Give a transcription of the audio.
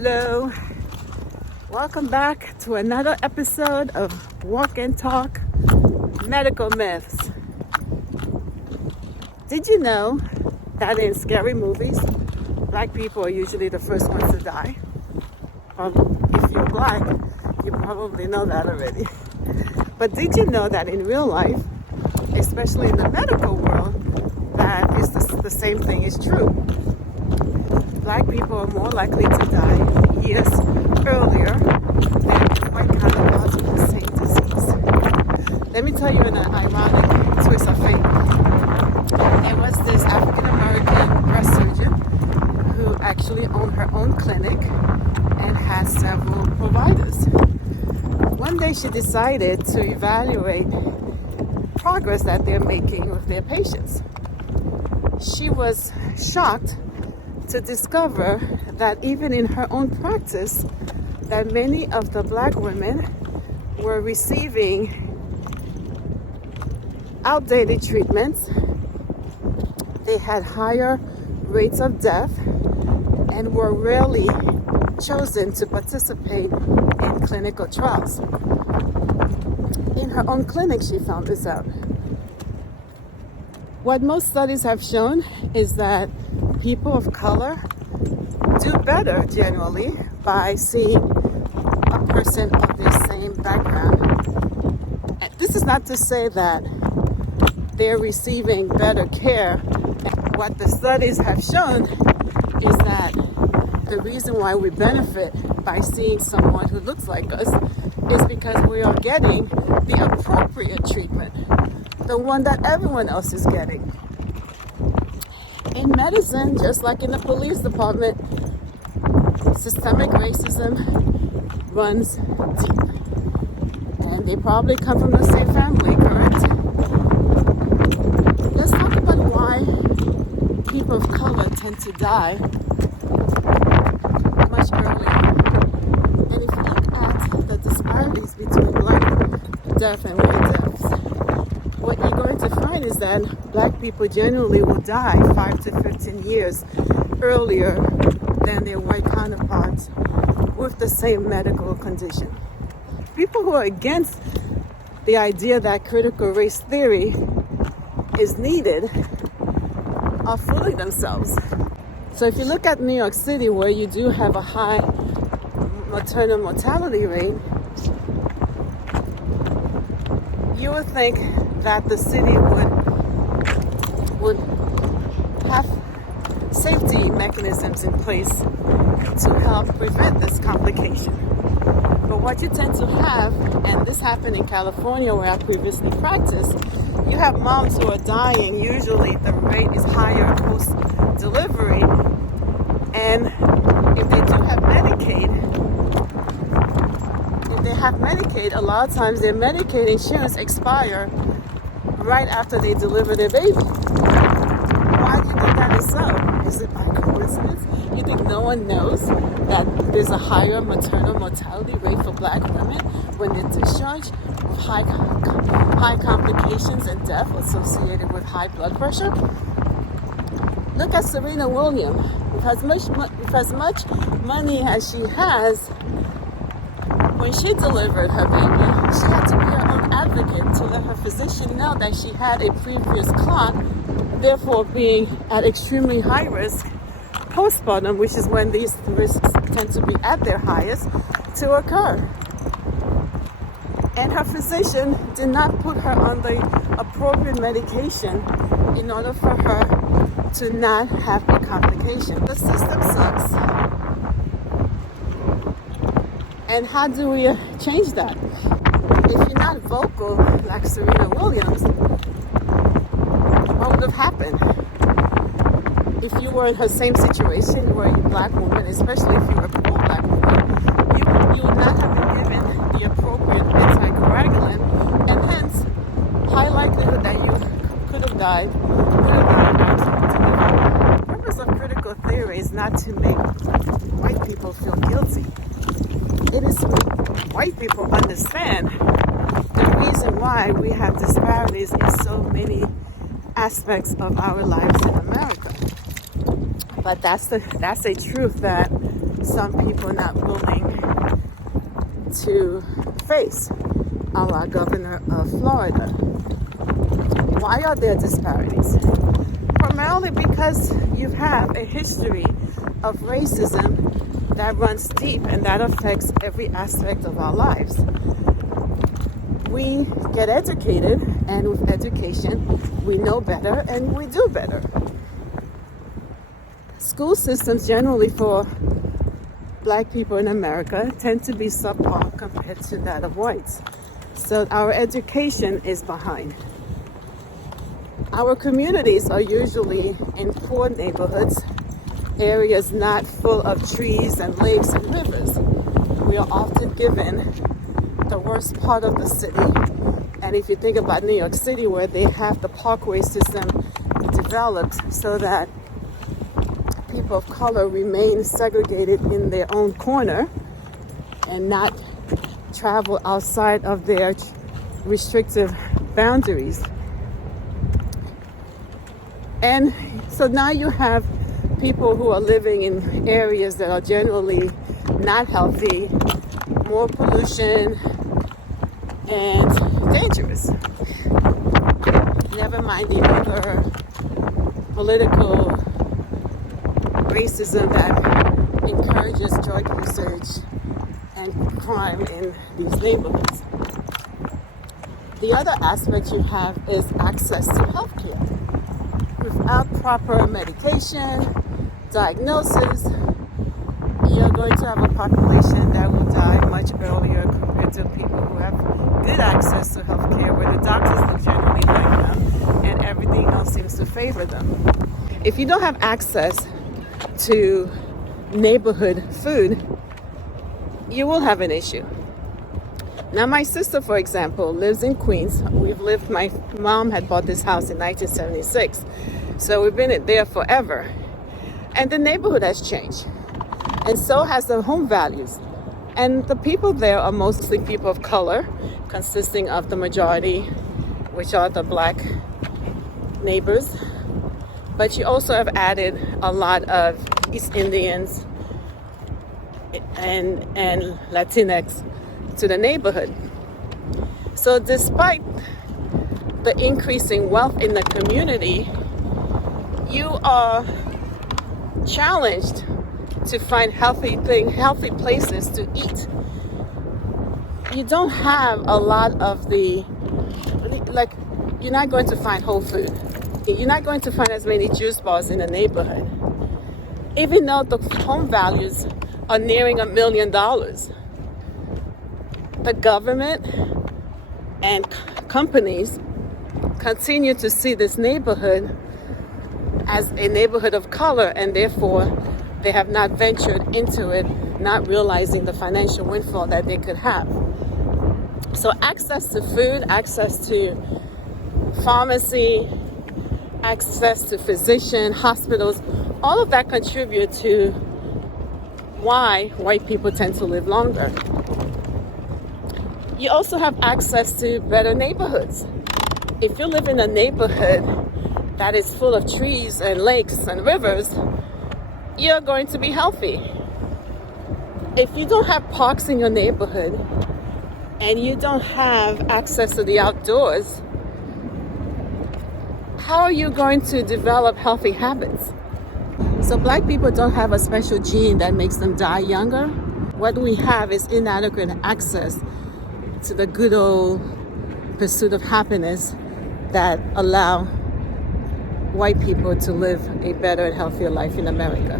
Hello, welcome back to another episode of Walk and Talk Medical Myths. Did you know that in scary movies, black people are usually the first ones to die? If you're black, you probably know that already. But did you know that in real life, especially in the medical world, that is the same thing is true? Black people are more likely to die years earlier than white counterparts with the same disease. Let me tell you an ironic twist of fate. There was this African-American breast surgeon who actually owned her own clinic and had several providers. One day she decided to evaluate progress that they're making with their patients. She was shocked to discover that even in her own practice, that many of the black women were receiving outdated treatments. They had higher rates of death and were rarely chosen to participate in clinical trials. In her own clinic, she found this out. What most studies have shown is that people of color do better generally by seeing a person of their same background. And this is not to say that they're receiving better care. What the studies have shown is that the reason why we benefit by seeing someone who looks like us is because we are getting the appropriate treatment, the one that everyone else is getting. In medicine, just like in the police department, systemic racism runs deep. And they probably come from the same family, correct? Let's talk about why people of color tend to die much earlier. And if you look at the disparities between black death and white deaths, what you're going to find is that black people generally will die 5 to 15 years earlier than their white counterparts with the same medical condition. People who are against the idea that critical race theory is needed are fooling themselves. So if you look at New York City, where you do have a high maternal mortality rate, you would think that the city would have safety mechanisms in place to help prevent this complication. But what you tend to have, and this happened in California where I previously practiced, you have moms who are dying. Usually the rate is higher post-delivery. And if they do have Medicaid, a lot of times their Medicaid insurance expire right after they deliver their baby. Why do you think that is so? Is it by coincidence? You think no one knows that there's a higher maternal mortality rate for black women when they're discharged with high complications and death associated with high blood pressure? Look at Serena Williams. With as much money as she has, when she delivered her baby, she had to be her own advocate to let her physician know that she had a previous clot, therefore being at extremely high risk postpartum, which is when these risks tend to be at their highest, to occur. And her physician did not put her on the appropriate medication in order for her to not have a complication. The system sucks. And how do we change that? If you're not vocal like Serena Williams, what would have happened? If you were in her same situation, you were a black woman, especially if you were a poor black woman, you would not have been given the appropriate anticoagulant, and hence, high likelihood that you could have died The purpose of critical theory is not to make white people feel guilty. It is to make white people understand the reason why we have disparities in so many aspects of our lives in America. But that's a truth that some people not willing to face, a la Governor of Florida. Why are there disparities? Primarily because you have a history of racism that runs deep and that affects every aspect of our lives. We get educated, and with education, we know better and we do better. School systems generally for Black people in America tend to be subpar compared to that of whites. So our education is behind. Our communities are usually in poor neighborhoods, areas not full of trees and lakes and rivers. We are often given the worst part of the city. And if you think about New York City, where they have the parkway system developed so that people of color remain segregated in their own corner and not travel outside of their restrictive boundaries. And so now you have people who are living in areas that are generally not healthy, more pollution, and dangerous. Never mind the other political racism that encourages drug usage and crime in these neighborhoods. The other aspect you have is access to healthcare. Without proper medication, diagnosis, you're going to have a population that will die much earlier compared to people who have good access to healthcare, where the doctors generally like them and everything else seems to favor them. If you don't have access to neighborhood food, you will have an issue. Now, my sister, for example, lives in Queens. My mom had bought this house in 1976, so we've been there forever. And the neighborhood has changed, and so has the home values. And the people there are mostly people of color, consisting of the majority, which are the Black neighbors. But you also have added a lot of East Indians and Latinx to the neighborhood. So despite the increasing wealth in the community, you are challenged to find healthy places to eat. You don't have a lot of you're not going to find whole food. You're not going to find as many juice bars in the neighborhood. Even though the home values are nearing $1 million, the government and companies continue to see this neighborhood as a neighborhood of color, and therefore they have not ventured into it, not realizing the financial windfall that they could have. So access to food, access to pharmacy, access to physician, hospitals, all of that contribute to why white people tend to live longer. You also have access to better neighborhoods. If you live in a neighborhood that is full of trees and lakes and rivers, you're going to be healthy. If you don't have parks in your neighborhood and you don't have access to the outdoors, how are you going to develop healthy habits? So Black people don't have a special gene that makes them die younger. What we have is inadequate access to the good old pursuit of happiness that allow white people to live a better and healthier life in America.